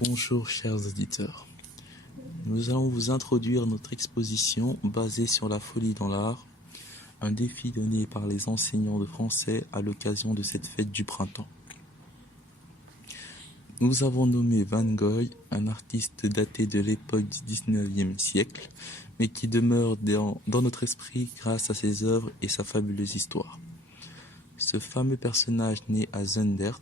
Bonjour chers auditeurs, nous allons vous introduire notre exposition basée sur la folie dans l'art, un défi donné par les enseignants de français à l'occasion de cette fête du printemps. Nous avons nommé Van Gogh, un artiste daté de l'époque du XIXe siècle, mais qui demeure dans notre esprit grâce à ses œuvres et sa fabuleuse histoire. Ce fameux personnage né à Zundert,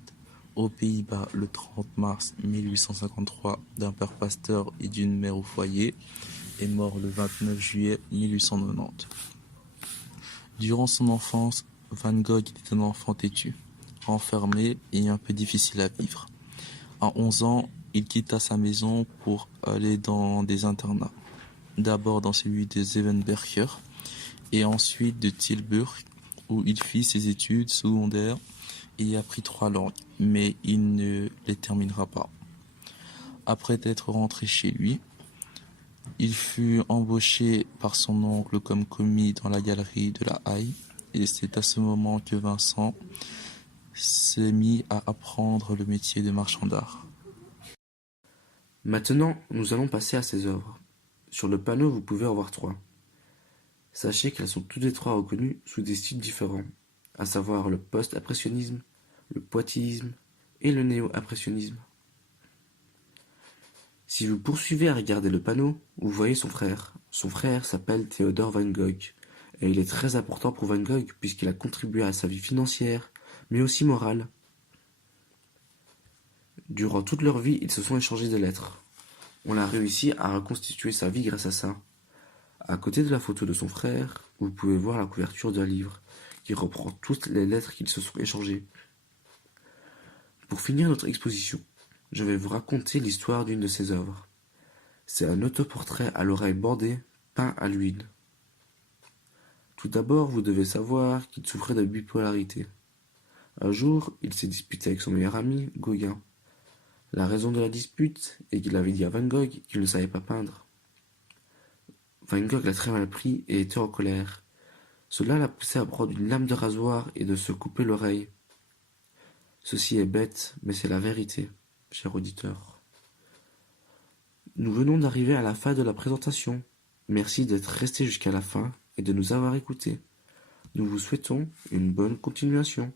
aux Pays-Bas le 30 mars 1853 d'un père pasteur et d'une mère au foyer, est mort le 29 juillet 1890. Durant son enfance, Van Gogh était un enfant têtu, enfermé et un peu difficile à vivre. À 11 ans, il quitta sa maison pour aller dans des internats. D'abord dans celui de Zevenberger et ensuite de Tilburg, où il fit ses études secondaires et apprit 3 langues, mais il ne les terminera pas. Après être rentré chez lui, il fut embauché par son oncle comme commis dans la galerie de la Haye, et c'est à ce moment que Vincent se mit à apprendre le métier de marchand d'art. Maintenant, nous allons passer à ses œuvres. Sur le panneau, vous pouvez en voir 3. Sachez qu'elles sont toutes les 3 reconnues sous des styles différents, à savoir le post-impressionnisme, le pointillisme et le néo-impressionnisme. Si vous poursuivez à regarder le panneau, vous voyez son frère. Son frère s'appelle Theodor Van Gogh, et il est très important pour Van Gogh puisqu'il a contribué à sa vie financière, mais aussi morale. Durant toute leur vie, ils se sont échangés des lettres. On a réussi à reconstituer sa vie grâce à ça. À côté de la photo de son frère, vous pouvez voir la couverture d'un livre qui reprend toutes les lettres qu'ils se sont échangées. Pour finir notre exposition, je vais vous raconter l'histoire d'une de ses œuvres. C'est un autoportrait à l'oreille bordée, peint à l'huile. Tout d'abord, vous devez savoir qu'il souffrait de bipolarité. Un jour, il s'est disputé avec son meilleur ami, Gauguin. La raison de la dispute est qu'il avait dit à Van Gogh qu'il ne savait pas peindre. Van Gogh l'a très mal pris et était en colère. Cela l'a poussé à prendre une lame de rasoir et de se couper l'oreille. Ceci est bête, mais c'est la vérité, cher auditeur. Nous venons d'arriver à la fin de la présentation. Merci d'être resté jusqu'à la fin et de nous avoir écoutés. Nous vous souhaitons une bonne continuation.